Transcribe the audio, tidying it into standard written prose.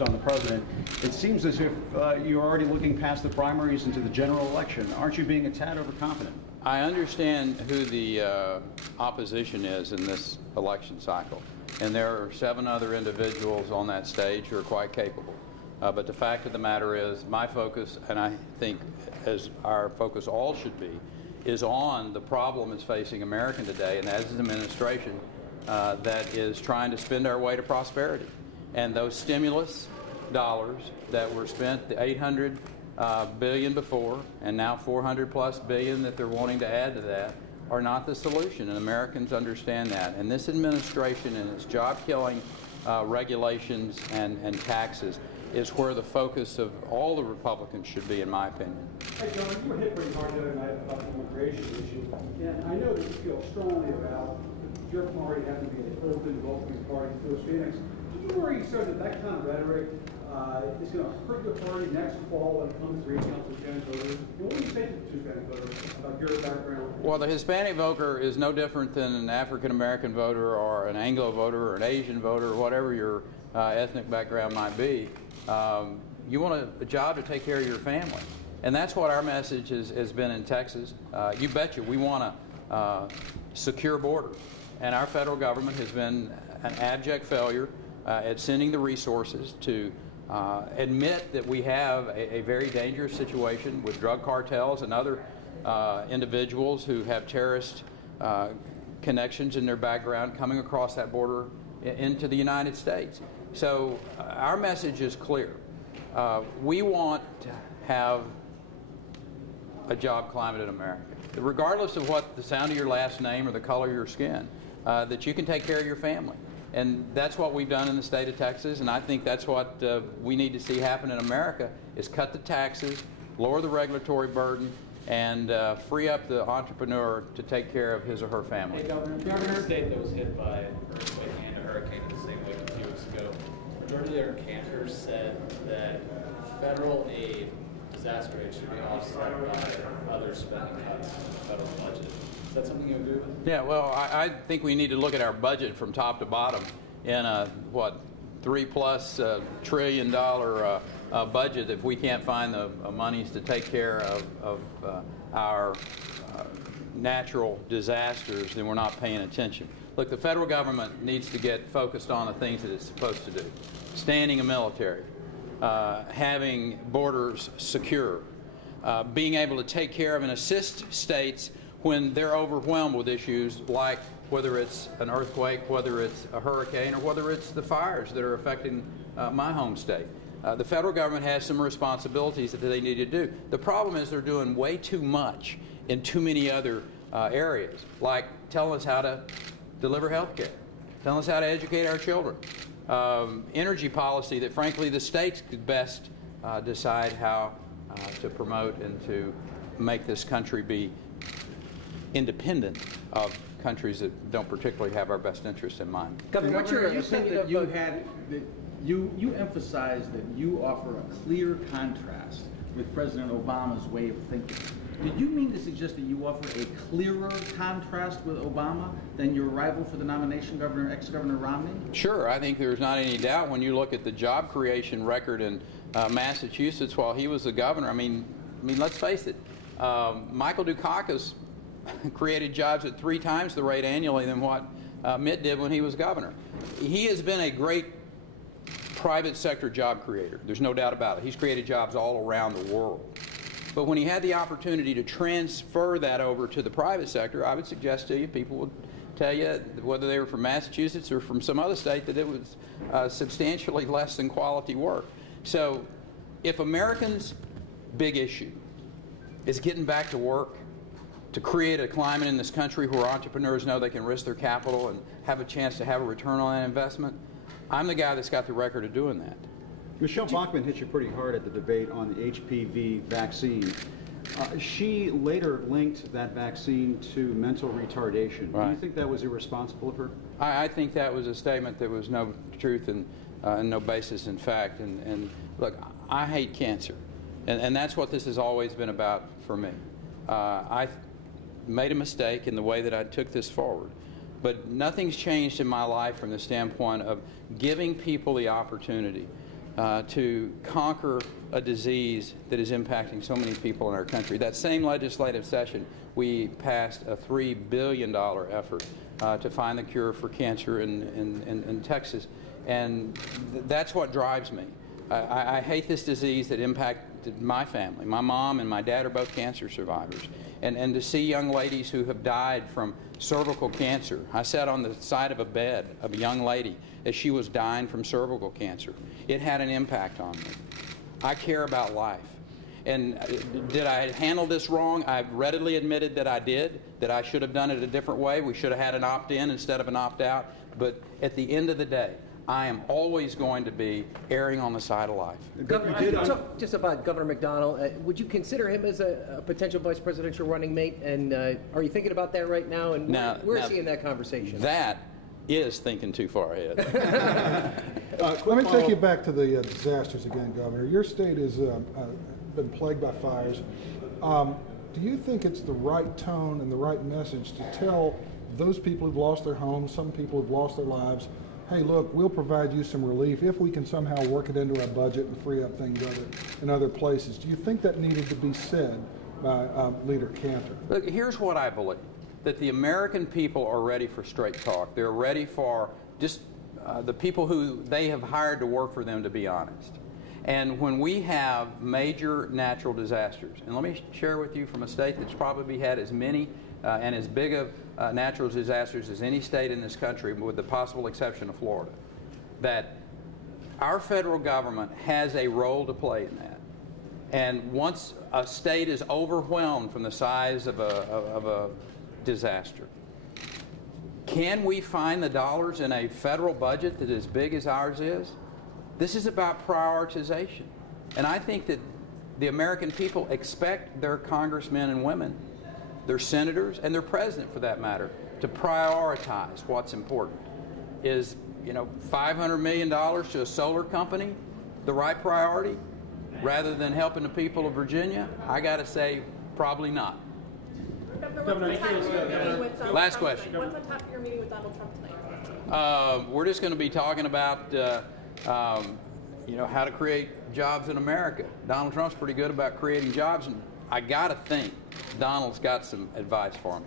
focused on the president. It seems as if you're already looking past the primaries into the general election. Aren't you being a tad overconfident? I understand who the opposition is in this election cycle, and there are 7 other individuals on that stage who are quite capable. But the fact of the matter is, my focus, and I think as our focus all should be, is on the problem that's facing America today, and that is an administration that is trying to spend our way to prosperity. And those stimulus dollars that were spent, the $800 billion before, and now $400+ billion that they're wanting to add to that, are not the solution, and Americans understand that. And this administration and its job-killing regulations and taxes is where the focus of all the Republicans should be, in my opinion. Hey, John, you were hit pretty hard the other night about the immigration issue, and I know that you feel strongly about your party having to be an open, welcoming party to Hispanics. Do you worry, sir, that kind of rhetoric is going to hurt your party next fall when it comes to reaching out to Hispanic voters? And what do you say to the Hispanic voters about your background? Well, the Hispanic voter is no different than an African-American voter or an Anglo voter or an Asian voter or whatever your ethnic background might be. You want a job to take care of your family. And that's what our message has been in Texas. You betcha, we want a secure border. And our federal government has been an abject failure at sending the resources to admit that we have a very dangerous situation with drug cartels and other individuals who have terrorist connections in their background coming across that border into the United States. So our message is clear. We want to have a job climate in America, regardless of what the sound of your last name or the color of your skin, that you can take care of your family. And that's what we've done in the state of Texas, and I think that's what we need to see happen in America, is cut the taxes, lower the regulatory burden, and free up the entrepreneur to take care of his or her family. Hey, Governor, a state that was hit by an earthquake and a hurricane in the same week a few weeks ago, Majority Leader Cantor said that federal aid, disaster aid, should be offset by other spending cuts in the federal budget. Is that something you agree with? Yeah, well, I think we need to look at our budget from top to bottom in a, $3+ trillion budget. If we can't find the monies to take care of our natural disasters, then we're not paying attention. Look, the federal government needs to get focused on the things that it's supposed to do. Standing a military, having borders secure, being able to take care of and assist states when they're overwhelmed with issues like whether it's an earthquake, whether it's a hurricane, or whether it's the fires that are affecting my home state. The federal government has some responsibilities that they need to do. The problem is they're doing way too much in too many other areas, like telling us how to deliver health care, telling us how to educate our children, energy policy that frankly the states could best decide how to promote and to make this country be independent of countries that don't particularly have our best interests in mind. Governor, what's your opinion of you emphasized that you offer a clear contrast with President Obama's way of thinking. Did you mean to suggest that you offer a clearer contrast with Obama than your rival for the nomination, Governor, ex-Governor Romney? Sure. I think there's not any doubt when you look at the job creation record in Massachusetts while he was the governor. I mean, let's face it. Michael Dukakis created jobs at 3 times the rate annually than what Mitt did when he was governor. He has been a great private sector job creator. There's no doubt about it. He's created jobs all around the world. But when he had the opportunity to transfer that over to the private sector, I would suggest to you, people would tell you, whether they were from Massachusetts or from some other state, that it was substantially less than quality work. So if Americans' big issue is getting back to work, to create a climate in this country where entrepreneurs know they can risk their capital and have a chance to have a return on that investment, I'm the guy that's got the record of doing that. Michelle Bachmann hit you pretty hard at the debate on the HPV vaccine. She later linked that vaccine to mental retardation. Right. Do you think that was irresponsible of her? I think that was a statement that was no truth and no basis in fact. And look, I hate cancer. And that's what this has always been about for me. I made a mistake in the way that I took this forward. But nothing's changed in my life from the standpoint of giving people the opportunity to conquer a disease that is impacting so many people in our country. That same legislative session, we passed a $3 billion effort to find the cure for cancer in Texas. And that's what drives me. I hate this disease that impacted my family. My mom and my dad are both cancer survivors. And to see young ladies who have died from cervical cancer. I sat on the side of a bed of a young lady as she was dying from cervical cancer. It had an impact on me. I care about life. And did I handle this wrong? I've readily admitted that I did, that I should have done it a different way. We should have had an opt-in instead of an opt-out. But at the end of the day, I am always going to be erring on the side of life. Just about Governor McDonnell, would you consider him as a potential vice presidential running mate? And are you thinking about that right now? And where is he in that conversation? That is thinking too far ahead. Let me take you back to the disasters again, Governor. Your state has been plagued by fires. Do you think it's the right tone and the right message to tell those people who've lost their homes, some people who've lost their lives, hey, look, we'll provide you some relief if we can somehow work it into our budget and free up things in other places? Do you think that needed to be said by Leader Cantor? Look, here's what I believe, that the American people are ready for straight talk. They're ready for just the people who they have hired to work for them to be honest. And when we have major natural disasters, and let me share with you from a state that's probably had as many and as big of natural disasters as any state in this country, with the possible exception of Florida, that our federal government has a role to play in that. And once a state is overwhelmed from the size of a disaster, can we find the dollars in a federal budget that is as big as ours is? This is about prioritization. And I think that the American people expect their congressmen and women, their senators, and their president, for that matter, to prioritize what's important. Is, $500 million to a solar company the right priority rather than helping the people of Virginia? I got to say, probably not. Last question. What's on top of your meeting with Donald Trump tonight? We're just going to be talking about how to create jobs in America. Donald Trump's pretty good about creating jobs, and I got to think Donald's got some advice for me.